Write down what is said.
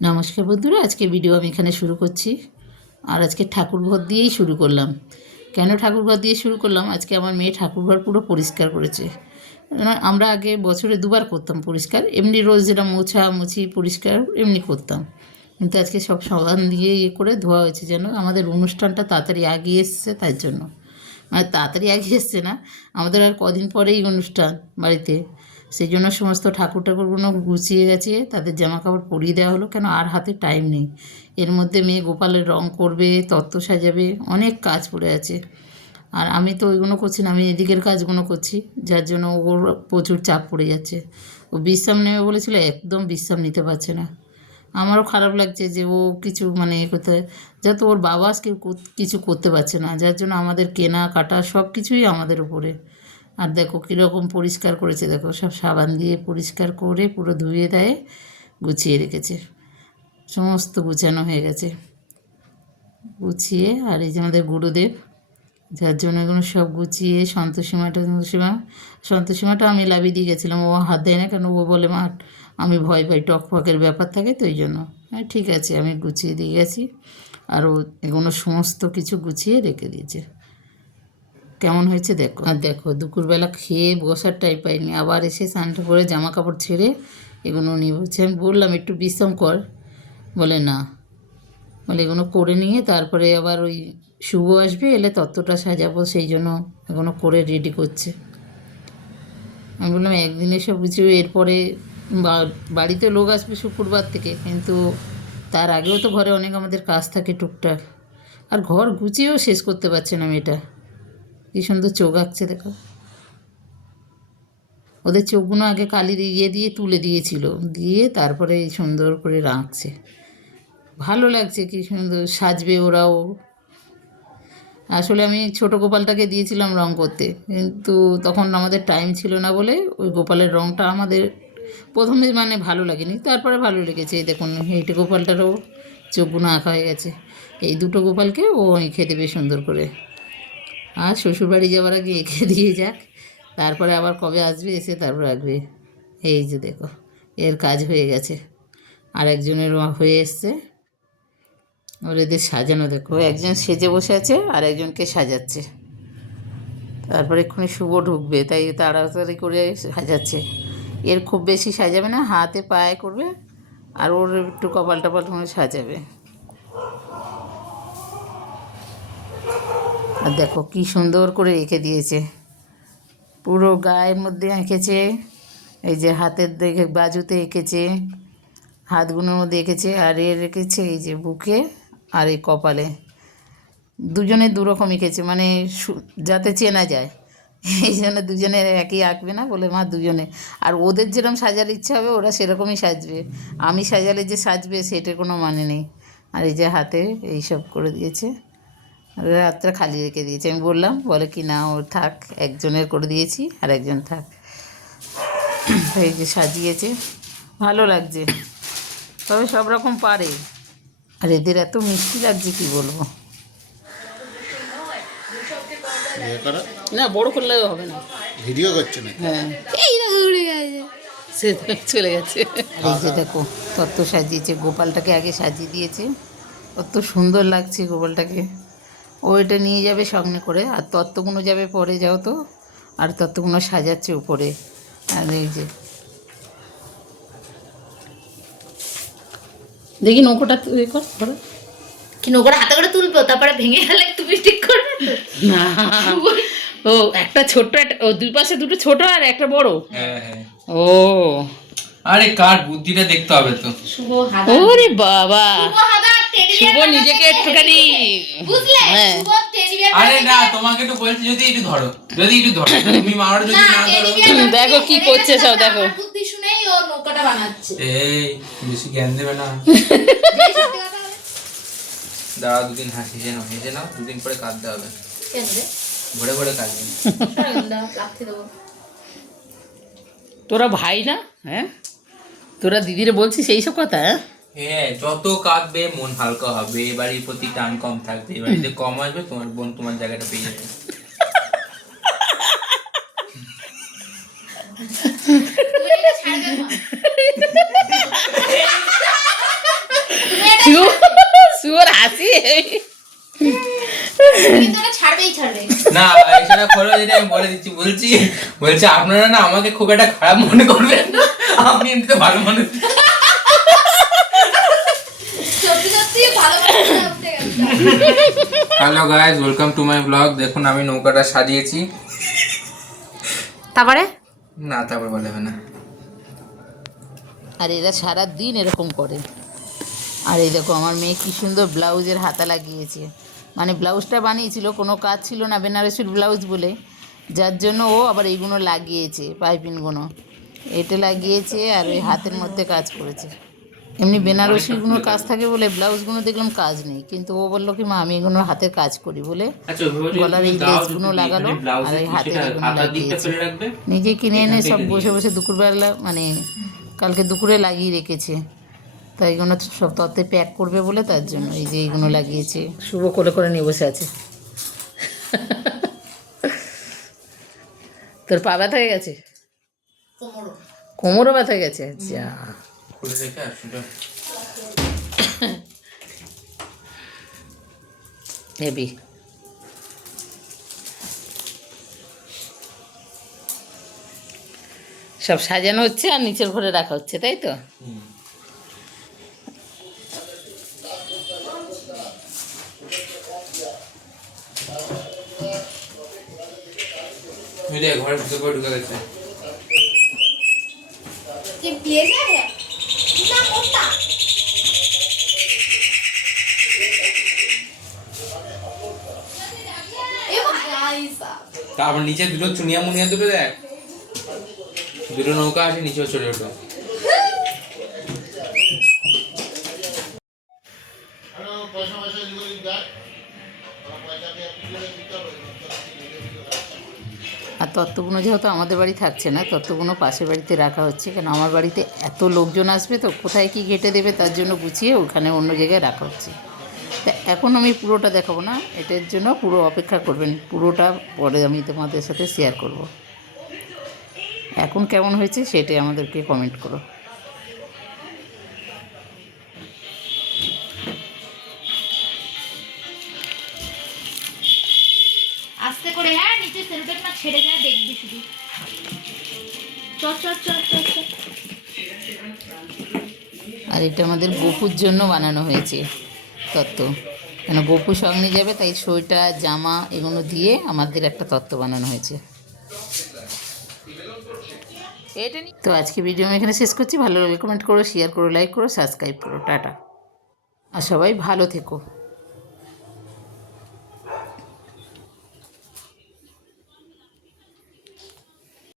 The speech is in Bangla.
নমস্কার বন্ধুরা, আজকে ভিডিও আমি এখানে শুরু করছি। আর আজকে ঠাকুরঘর দিয়েই শুরু করলাম। কেন ঠাকুরঘর দিয়ে শুরু করলাম? আজকে আমার মেয়ে ঠাকুরঘর পুরো পরিষ্কার করেছে। আমরা আগে বছরে দুবার করতাম পরিষ্কার, এমনি রোজ যেটা মোছামুছি পরিষ্কার এমনি করতাম, কিন্তু আজকে সব সাবান দিয়ে করে ধোয়া হয়েছে, যেন আমাদের অনুষ্ঠানটা তাড়াতাড়ি আগিয়ে এসছে। তার জন্য মানে তাড়াতাড়ি আগিয়ে এসছে না, আমাদের আর কদিন পরেই অনুষ্ঠান বাড়িতে। সেই জন্য সমস্ত ঠাকুরগুলো গুছিয়ে গেছিয়ে তাদের জামা কাপড় পরিয়ে দেওয়া হলো, কেন আর হাতে টাইম নেই। এর মধ্যে মেয়ে গোপালের রং করবে, তত্ত্ব সাজাবে, অনেক কাজ পড়ে আছে। আর আমি তো ওইগুলো করছি না, আমি এদিকের কাজগুলো করছি, যার জন্য ওর প্রচুর চাপ পড়ে যাচ্ছে। ও বিশ্রাম নেবে বলেছিল, একদম বিশ্রাম নিতে পারছে না। আমারও খারাপ লাগছে যে ও কিছু মানে করতে, যাতে ওর বাবা আজকে কিছু করতে পারছে না, যার জন্য আমাদের কেনা কাটা সব কিছুই আমাদের উপরে। আর দেখো কীরকম পরিষ্কার করেছে, দেখো সব সাবান দিয়ে পরিষ্কার করে পুরো ধুয়ে দেয়, গুছিয়ে রেখেছে। সমস্ত গুছানো হয়ে গেছে, গুছিয়ে। আর এই যে আমাদের গুরুদেব, যার জন্য এগুলো সব গুছিয়ে সন্তোষীমাটা আমি লাভিয়ে দিয়ে গেছিলাম। ও হাত দেয় না, কেন ও বলে মা আমি ভয় পাই, টক ফকের ব্যাপার থাকে, তো এই জন্য। হ্যাঁ ঠিক আছে, আমি গুছিয়ে দিয়ে গেছি। আর ও এগুলো সমস্ত কিছু গুছিয়ে রেখে দিয়েছে। কেমন হয়েছে দেখো। আর দেখো দুপুরবেলা খেয়ে বসার টাইম পাইনি, আবার এসে স্নানটা করে জামা কাপড় ছেড়ে এগুলো নিয়ে বলছে। আমি বললাম একটু বিশ্রাম কর, বলে না, বলে এগুলো করে নিয়ে তারপরে আবার ওই শুভ আসবে, এলে তত্ত্বটা সাজাবো, সেই জন্য এগুলো করে রেডি করছে। আমি বললাম একদিনে সব কিছু, এরপরে বাড়িতে লোক আসবে শুক্রবার থেকে, কিন্তু তার আগেও তো ঘরে অনেক আমাদের কাজ থাকে টুকটাক। আর ঘর গুছিয়েও শেষ করতে পারছে না মেয়েটা। কী সুন্দর চোখ আঁকছে দেখো। ওদের চোখগুলো আগে কালির দিয়ে তুলে দিয়েছিল, দিয়ে তারপরে সুন্দর করে রাঁকছে। ভালো লাগছে, কি সুন্দর সাজবে ওরাও। আসলে আমি ছোট গোপালটাকে দিয়েছিলাম রং করতে, কিন্তু তখন আমাদের টাইম ছিল না বলে ওই গোপালের রংটা আমাদের প্রথমে মানে ভালো লাগেনি, তারপরে ভালো লেগেছে। এই দেখুন এইটা গোপালটারও চোখগুলো আঁকা হয়ে গেছে। এই দুটো গোপালকে ও এঁকে দেবে সুন্দর করে। আর শ্বশুরবাড়ি যাওয়ার আগে এঁকে দিয়ে যাক, তারপরে আবার কবে আসবে এসে তারপর আঁকবে। এই যে দেখো এর কাজ হয়ে গেছে, আর একজনের হয়ে এসছে। ওর এদের সাজানো দেখো, একজন সেজে বসে আছে আর একজনকে সাজাচ্ছে। তারপরে এক্ষুনি শুভ ঢুকবে, তাই তাড়াতাড়ি করে সাজাচ্ছে। এর খুব বেশি সাজাবে না, হাতে পায়ে করবে, আর ওর একটু কপাল টপাল সাজাবে। আর দেখো কি সুন্দর করে রেখে দিয়েছে, পুরো গায়ের মধ্যে এঁকেছে। এই যে হাতের দেখে বাজুতে এঁকেছে, হাতগুলোর মধ্যে এঁকেছে, আর এর রেখেছে এই যে বুকে আর এই কপালে। দুজনে দুরকম এঁকেছে, মানে যাতে চেনা যায়, এই জন্য দুজনের একই আঁকবে না, বলে মা দুজনে। আর ওদের যেরকম সাজার ইচ্ছা হবে ওরা সেরকমই সাজবে, আমি সাজালে যে সাজবে সেটার কোনো মানে নেই। আর এই যে হাতে এই সব করে দিয়েছে, রাতটা খালি রেখে দিয়েছে। আমি বললাম, বলে কি না ও থাক, একজনের করে দিয়েছি আর একজন থাক। এই যে সাজিয়েছে, ভালো লাগছে। তবে সব রকম পারে, আর এদের এত মিষ্টি লাগছে কি বলবো। না বড় করলে হবে না, ভিডিও করছে না। হ্যাঁ এই দেখো উড়ে গেছে, সে চলে গেছে। এই যে দেখো তত্ত্ব সাজিয়েছে, গোপালটাকে আগে সাজিয়ে দিয়েছে, কত সুন্দর লাগছে গোপালটাকে। ও এটা নিয়ে যাবে সঙ্গে করে, আর তত্ত্বগুলো যাবে পরে, যাও তো। আর তত্ত্বগুলো সাজাচ্ছে উপরে। আর এই যে দেখি নৌকোটা কর ধরো। কি নৌকোটা হাতে করে তুলবো, তারপরে ভেঙে গেলে তুমি ঠিক করবে তো? না ও একটা ছোট্ট একটা, ও দুই পাশে দুটো ছোট আর একটা বড়। হ্যাঁ হ্যাঁ। ও আরে কার বুদ্ধিটা দেখতে হবে তো। শুভ হাদা, ওরে বাবা, শুভ হাদা টেডি শুভ বিয়ার নিজেকে বানাচ্ছে। একটুখানি, বুঝলে হ্যাঁ। শুভ টেডি বিয়ার আরে না বানাচ্ছে। তোমাকে তো বলছি যদি একটু ধরো, যদি একটু ধরো, তুমি মারো যদি না, না টেডি ধরো। বিয়ার বানাচ্ছে, দেখো কি হেরে করছে গেছে, সব, তারপরে দেখো। আমার বুদ্ধি শুনেই ও নৌকাটা বানাচ্ছে। এই বেশি জ্ঞান দেবে না। যেই সত্যি কথা বলে। দাঁড়াও দুদিন হেসে নাও, হেসে নাও, দুদিন পরে কাঁদতে হবে, কেন রে? ঘুরে ঘুরে কাঁদবে। সরন্দা, লাথি দেবো। তোরা ভাই না? হ্যাঁ তোরা দিদিরে বলছিস এই সব কথা? হ্যাঁ হ্যাঁ, যত কাঁদবে মন হালকা হবে, এ বাড়ির প্রতি টান কম থাকবে, এ বাড়িতে কম আসবে, তোমার বোন তোমার জায়গাটা পেয়ে যাবে। তুই এটা ছাড়বে না। শুয়োর হাসি কিন্তু ওরা ছাড়বেই ছাড়বে। না এছাড়া খরচ এটা আমি বলে দিচ্ছি, বলছি আপনারা না আমাকে খুব একটা খারাপ মনে করবেন না, আমি এমনিতে ভালো মানুষ। সত্যি সত্যি ভালোবাসা উঠে গেছে। Hello guys, welcome to my blog. দেখুন আমি নৌকাটা সাজিয়েছি। তারপরে না তারপর বলা হবে না। আর এরা সারা দিন এরকম করে। আর এই দেখো আমার মেয়ে কি সুন্দর ব্লাউজের হাতা লাগিয়েছে, মানে ব্লাউজটা বানিয়েছিল, কোনো কাজ ছিল না বেনারসির ব্লাউজ বলে, যার জন্য ও আবার এইগুলো লাগিয়েছে, পাইপিনগুলো এটা লাগিয়েছে আর ওই হাতের মধ্যে কাজ করেছে। এমনি বেনারসিগুলোর কাজ থাকে বলে ব্লাউজগুলো দেখলাম কাজ নেই, কিন্তু ও বললো কি মা আমি এগুলো হাতের কাজ করি বলে গলার এই লেসগুলো লাগালো আর এই হাতে এগুলো লাগিয়েছে। নিজে কিনে এনে সব বসে বসে দুপুরবেলা মানে কালকে দুপুরে লাগিয়ে রেখেছে, তাই এগুলো সব তত্ত্বে প্যাক করবে বলে তার জন্য এই যে এইগুলো লাগিয়েছে। শুভ কোলে করে নিয়ে বসে আছে। তোর পা ব্যথা হয়ে গেছে, কোমরও ব্যথা গেছে, যা খুলে রেখে আসলে হেবি। সব সাজানো হচ্ছে আর নিচের ঘরে রাখা হচ্ছে, তাই তো? ঘরের ভিতরে করে ঢুকে গেছে। ये ब्लेजर है कितना मोटा। ए भाई साहब তারপর নিচে দুটো চুনিয়া মুনিয়া দুটো দেখ, দুটো নৌকা আছে নিচেও ছোট ছোট। আর তত্ত্বগুলো যেহেতু আমাদের বাড়ি থাকছে না, তত্ত্বগুলো পাশের বাড়িতে রাখা হচ্ছে, কেন আমার বাড়িতে এত লোকজন আসবে তো কোথায় কি ঘেটে দেবে, তার জন্য গুছিয়ে ওখানে অন্য জায়গায় রাখা হচ্ছে। তা এখন আমি পুরোটা দেখাবো না, এটার জন্য পুরো অপেক্ষা করবেন, পুরোটা পরে আমি তোমাদের সাথে শেয়ার করব। এখন কেমন হয়েছে সেটাই আমাদেরকে কমেন্ট করো। আস্তে করে হ্যাঁ নিচে সেলুটেট না ছেড়ে যায় দেখবি শুধু। চল চল চল চল চল। আর এটা আমাদের গপুর জন্য বানানো হয়েছে তত্ত্ব, কেন গপু সঙ্গে যাবে, তাই সোয়েটার জামা এগুলো দিয়ে আমাদের একটা তত্ত্ব বানানো হয়েছে। তো আজকে ভিডিও আমি এখানে শেষ করছি। ভালো লাগলে কমেন্ট করো, শেয়ার করো, লাইক করো, সাবস্ক্রাইব করো। টাটা। আর সবাই ভালো থেকো।